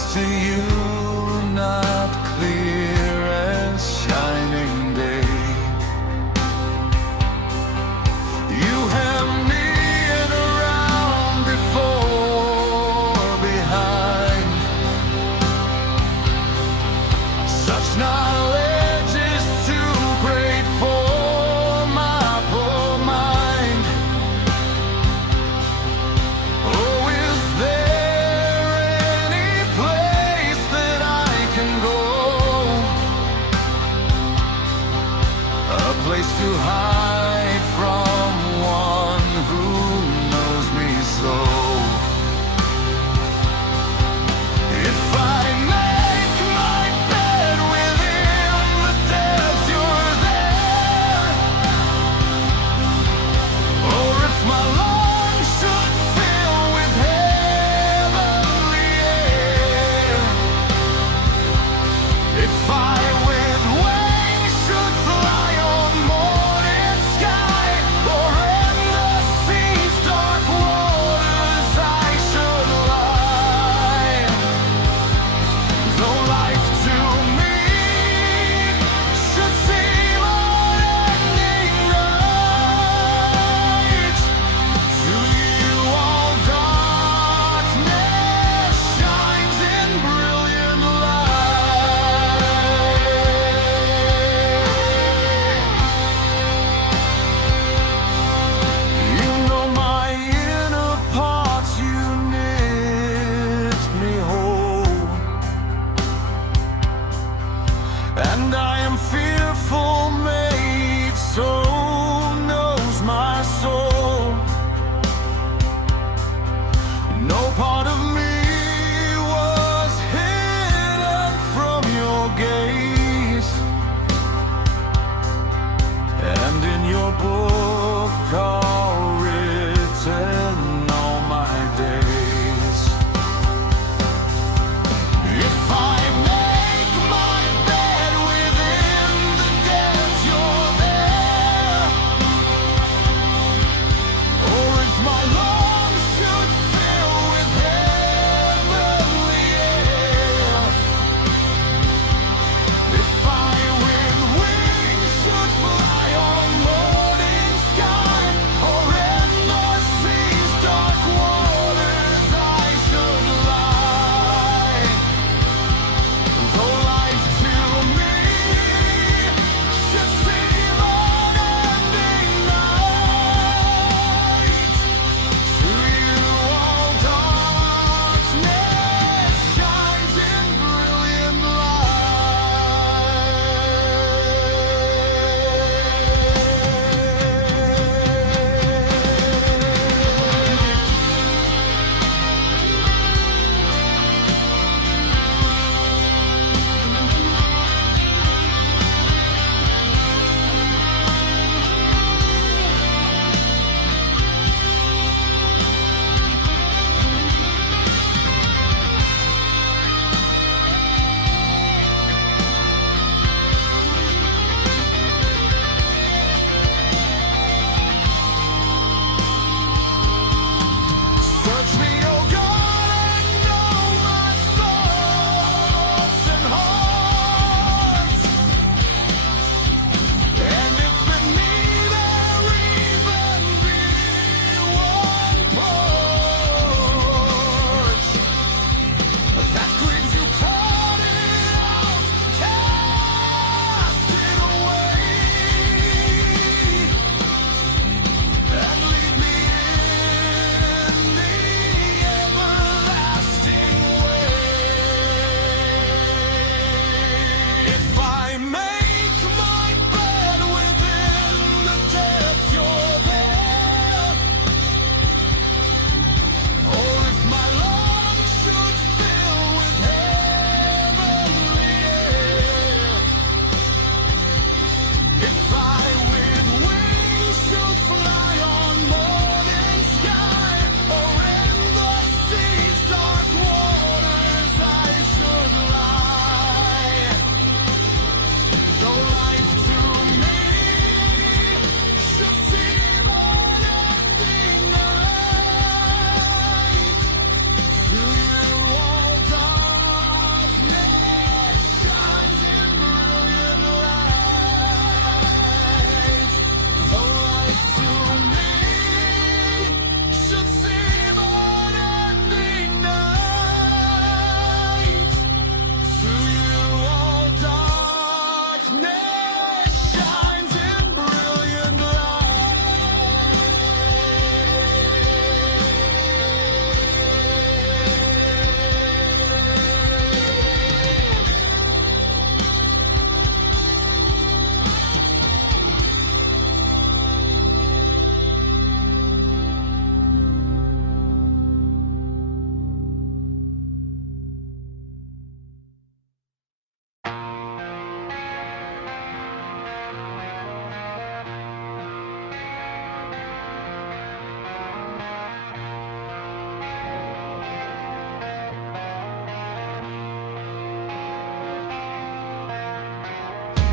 is to you not clear as shining day. You have me and around, before, behind. Such knowledge is too great for my poor mind. Oh, is there any place that I can go? A place to hide from one who knows me so. If I make my bed within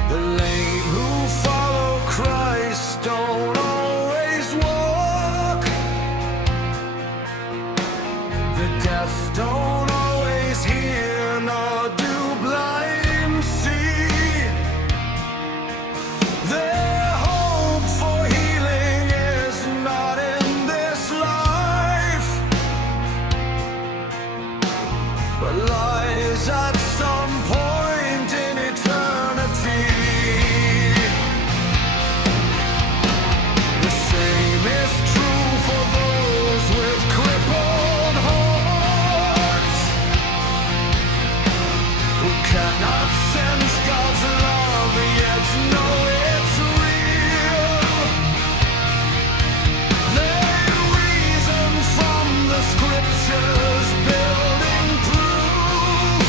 The lame who follow Christ don't always walk. The deaf don't always hear, nor do blind see. Their hope for healing is not in this life, but lies at some point in eternity. The same is true for those with crippled hearts, who cannot sense God's love yet know it's real. They reason from the scriptures, building proof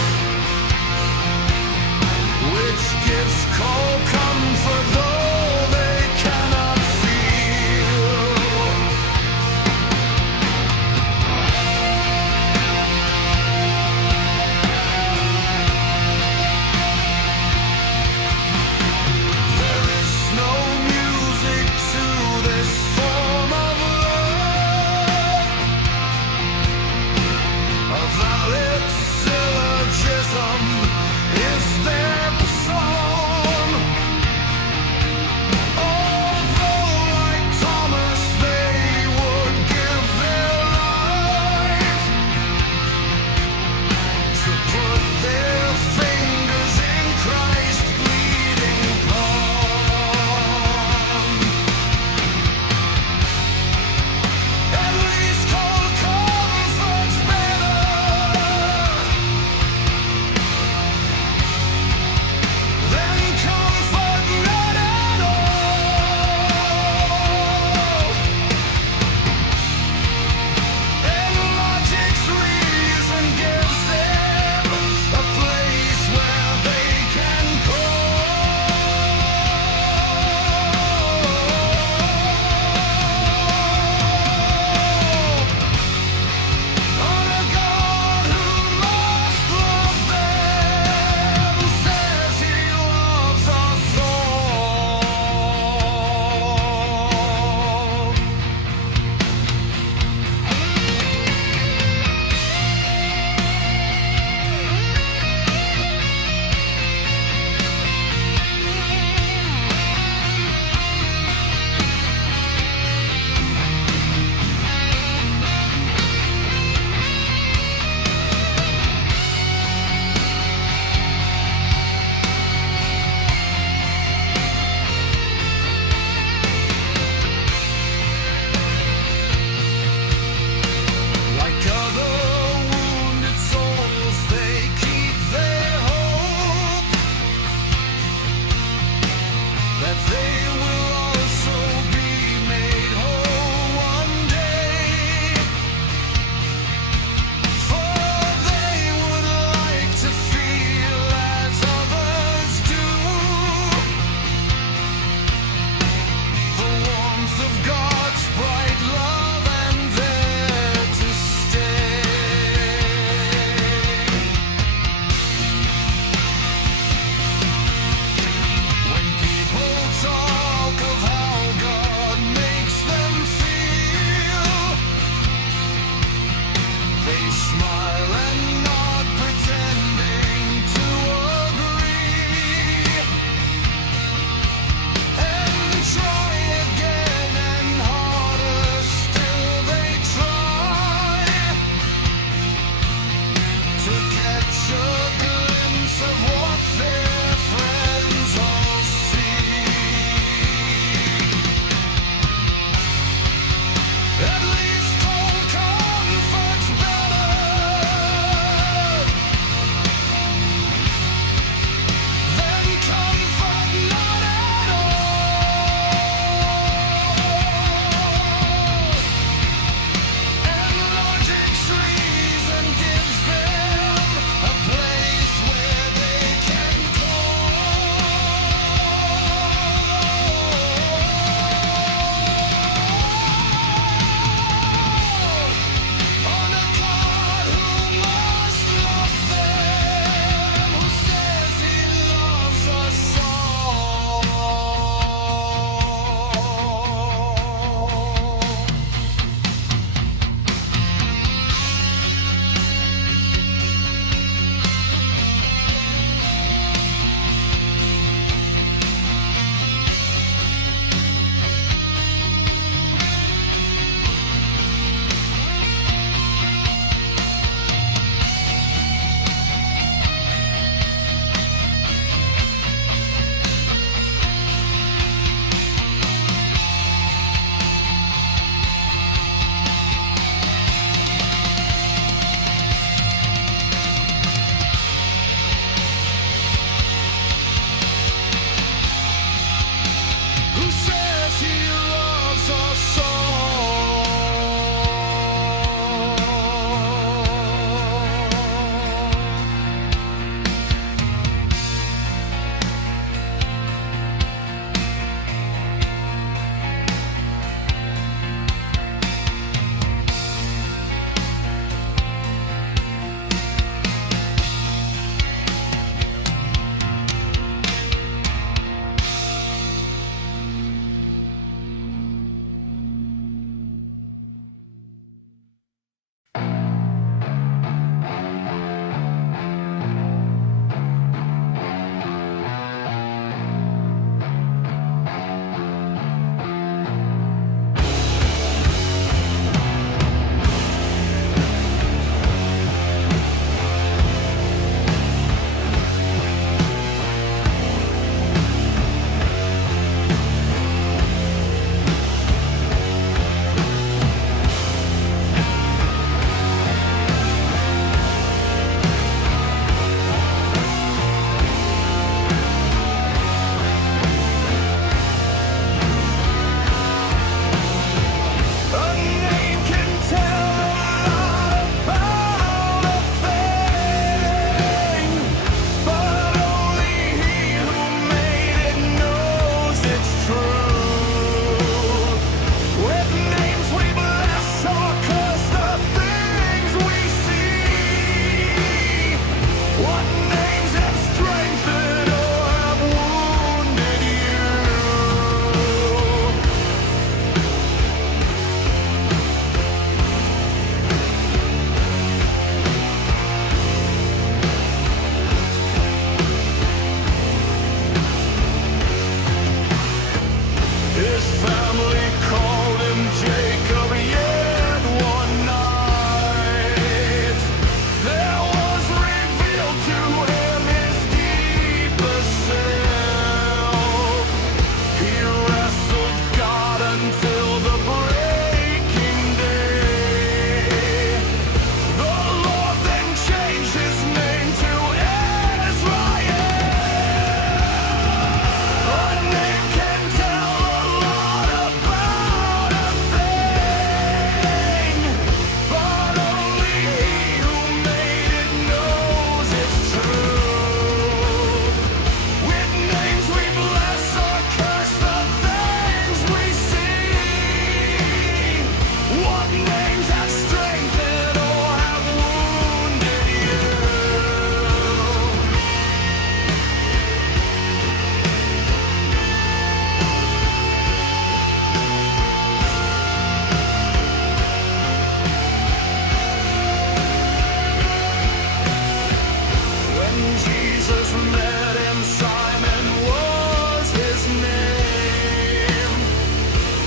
Jesus met him, Simon was his name.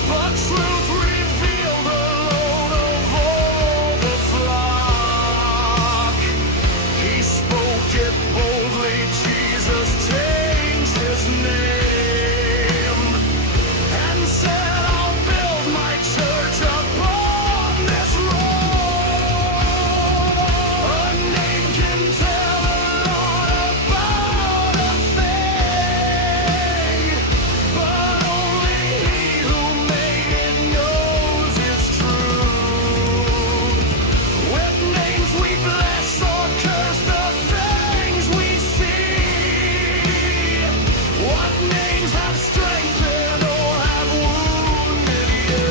But truth revealed alone of all the flock. He spoke it boldly, Jesus changed his name and said, I'll build my church upon this rock. A name can tell a lot about a thing, but only he who made it knows its truth. With names we bless or curse the things we see. What names have strengthened or have wounded you?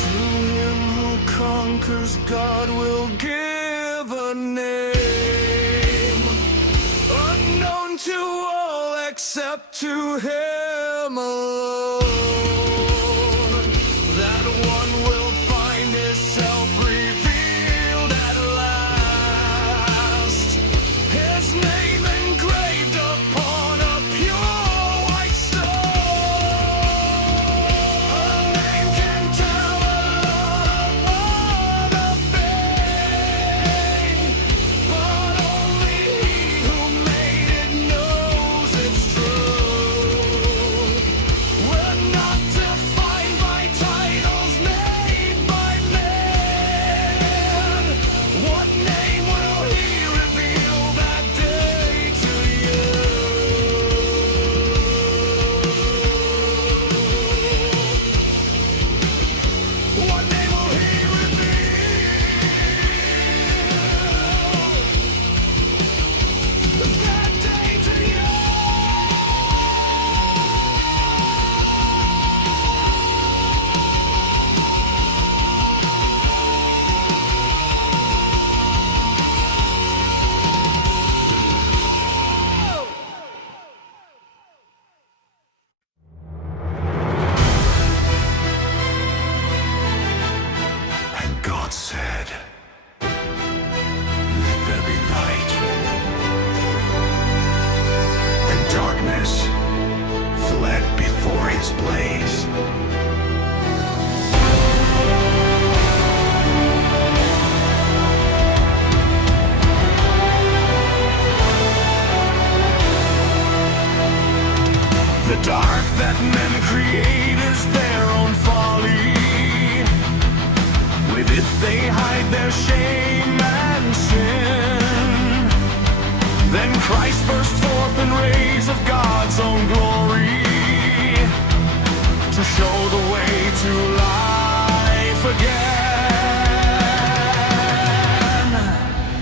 To him who conquers, God will give a name unknown to all except to him alone. That one will find himself revealed at last, his name engraved upon a pure white stone. A name can tell a lot about a thing, but only he who made it knows its truth. We're not defined by titles made by man. What name will he reveal that day to you? What name will he reveal that day to you? And God said, let there be light. And darkness fled before his blaze. The dark that men create is their own folly. With it they hide their shame and sin. Then Christ burst forth in rays of God's own glory to show the way to life again.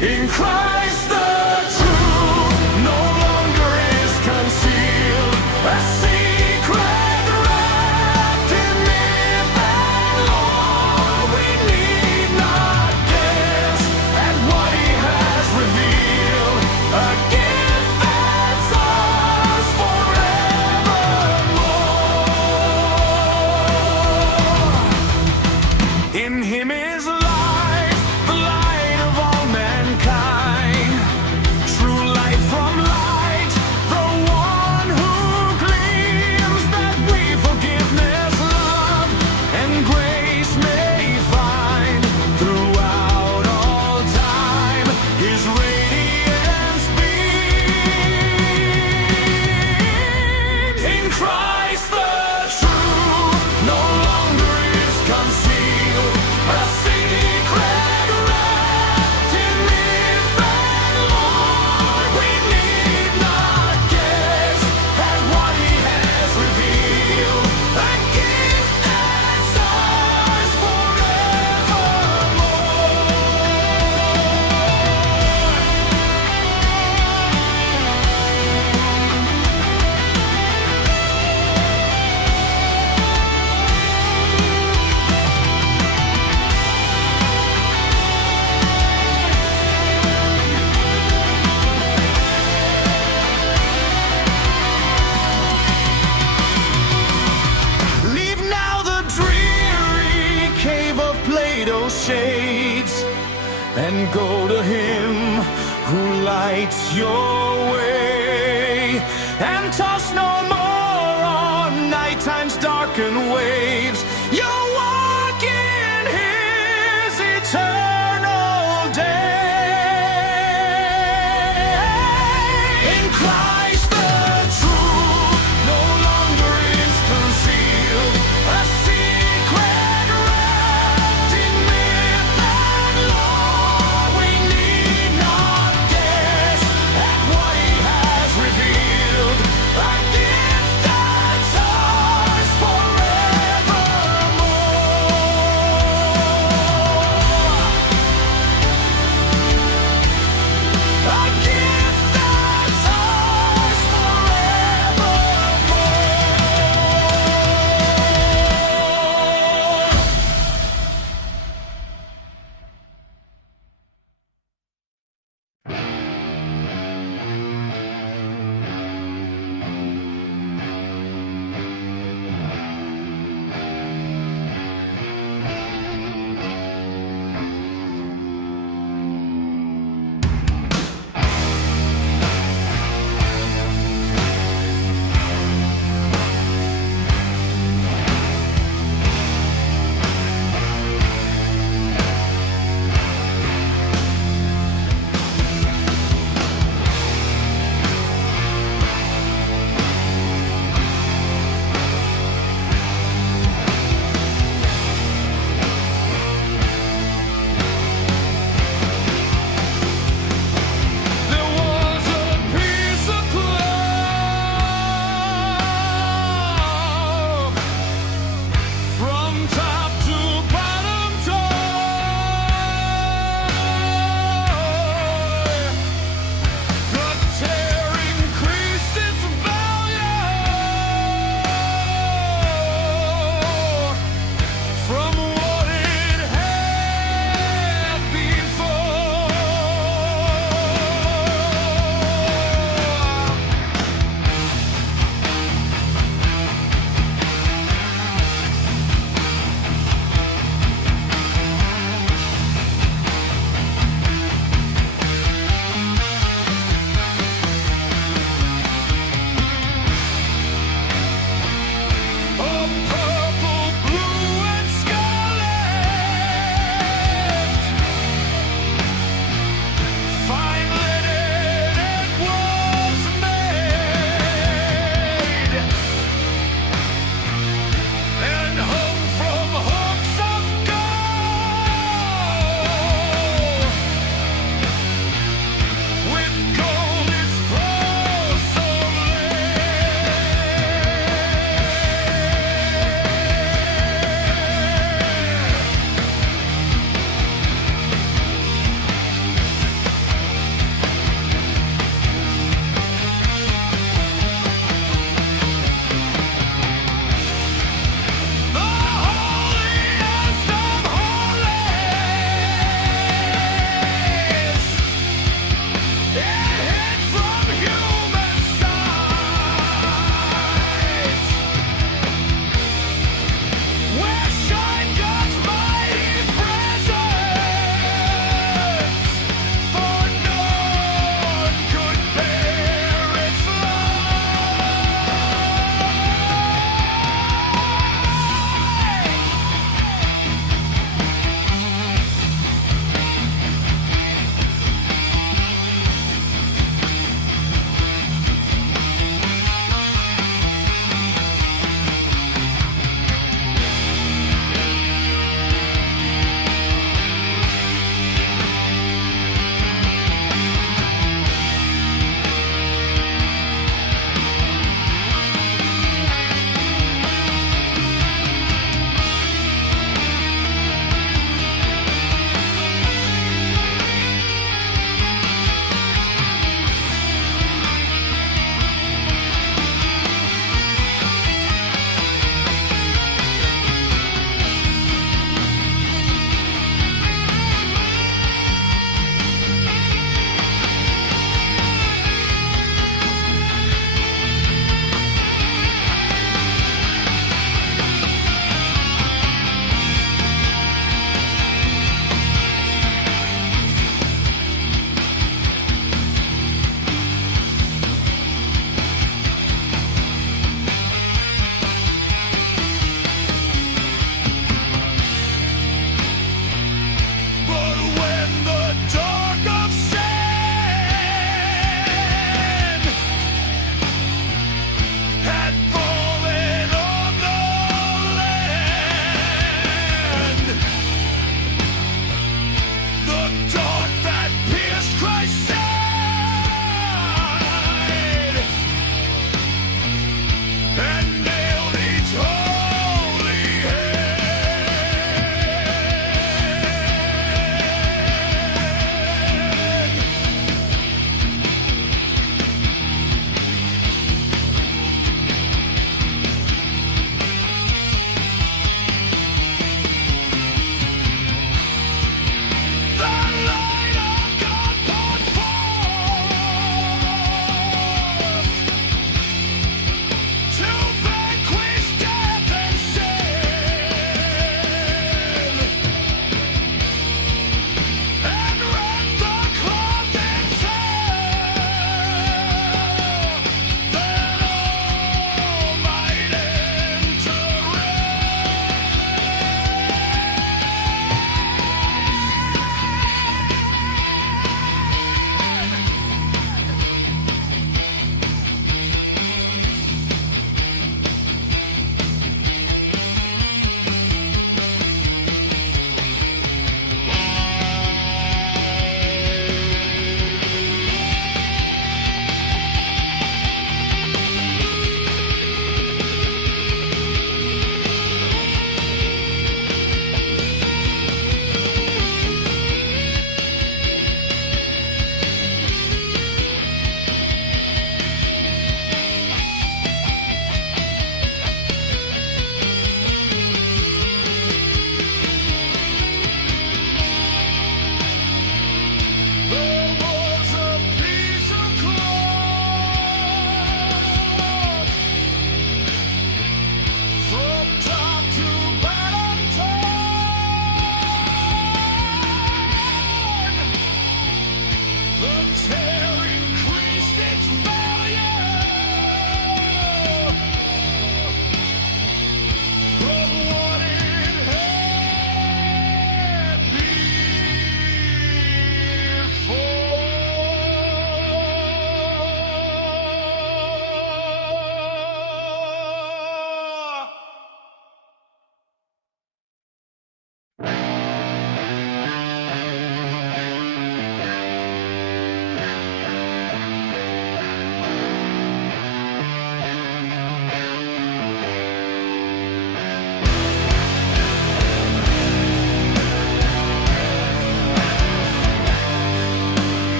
In Christ the truth no longer is concealed, a secret wrapped in myth and lore. We need not guess at what he has revealed, a gift that's ours forever. and go to Him who lights your way. And toss no more on nighttime's darkened waves. You'll walk in His eternal day. In Christ the truth no longer is concealed, a secret wrapped in myth and lore. We need not guess at what He has revealed, a gift that's ours forever.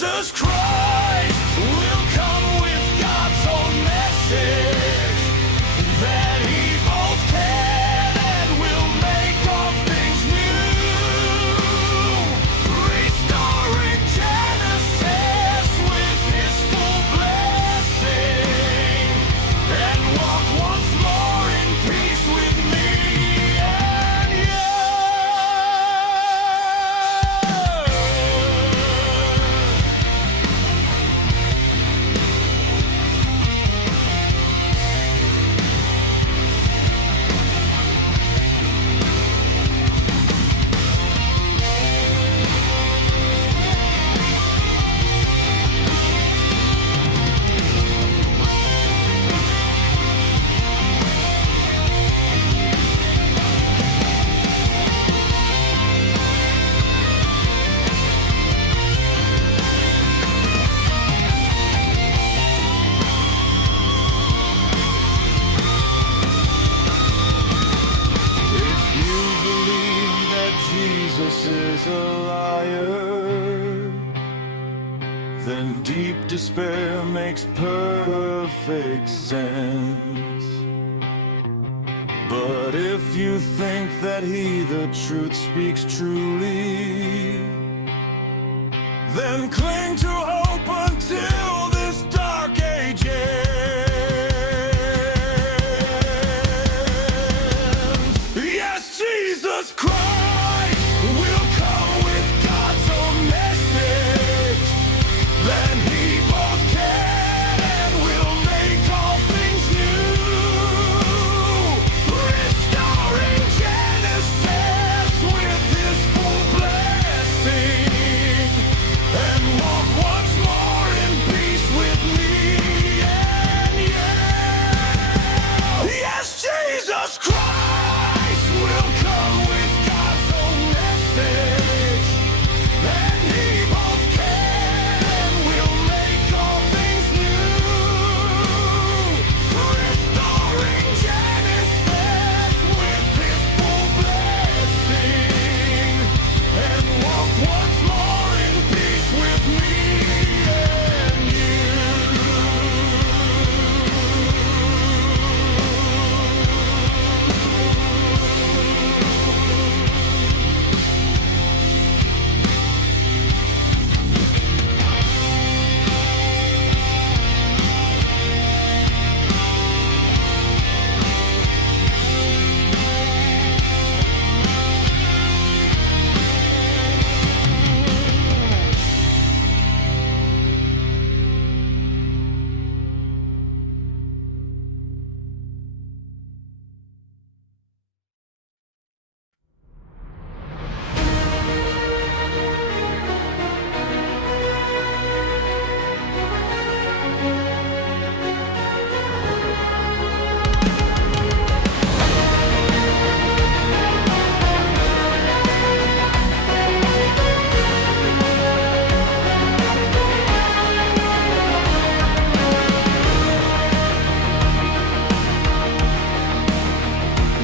Jesus Christ will come with God's own message, that he both can and will make all things new, restoring Genesis with his full blessing, and walk once more in peace with me and you. Jesus is a liar, then deep despair makes perfect sense. But if you think that he, the truth, speaks truly, then cling to hope until this dark age ends. Yes, Jesus Christ will come with God's own message, then he both can and will make all things new, restoring Genesis with his full blessing, and walk once more in peace with me and you. Yes, Jesus Christ will come with God's own message, and he both can and will make all things new, restoring Genesis with his full blessing, and walk once more in peace with me and you.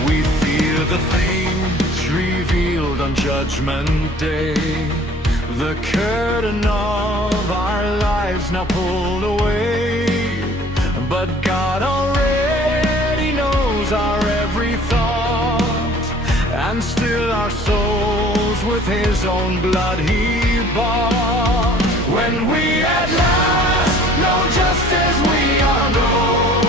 We fear the things revealed on Judgment Day, the curtain of our lives now pulled away, but God already knows our every thought, and still our souls with his own blood he bought. When we at last know just as we are known,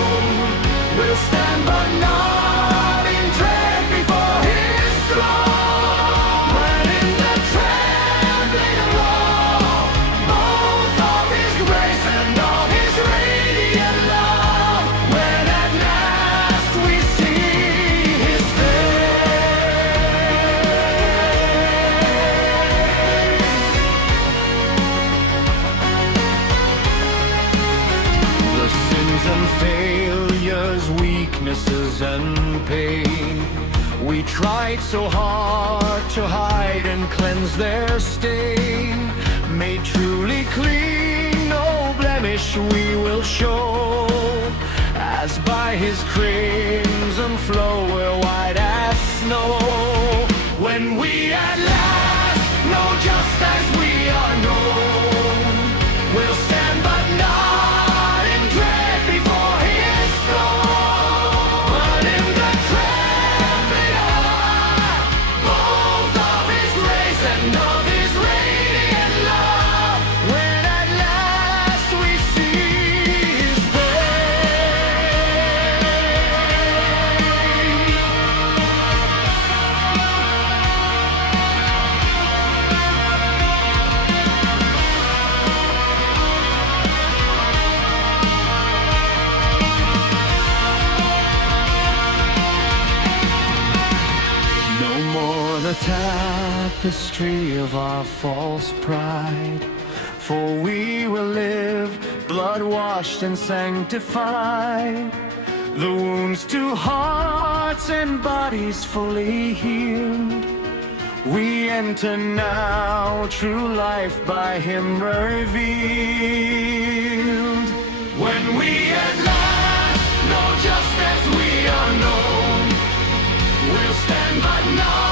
we'll stand but not in dread before his throne. When in the trembling roar, both of his grace and of his radiant love, when at last we see his face. The sins and failures, weaknesses and pain, we tried so hard to hide and cleanse their stain, made truly clean, no blemish we will show, as by his crimson flow we're white as snow. When we at last know just as we are known, No more the tapestry of our false pride, for we will live blood-washed and sanctified. The wounds to hearts and bodies fully healed. We enter now true life by Him revealed. When we at last know just as we are known, we'll stand but not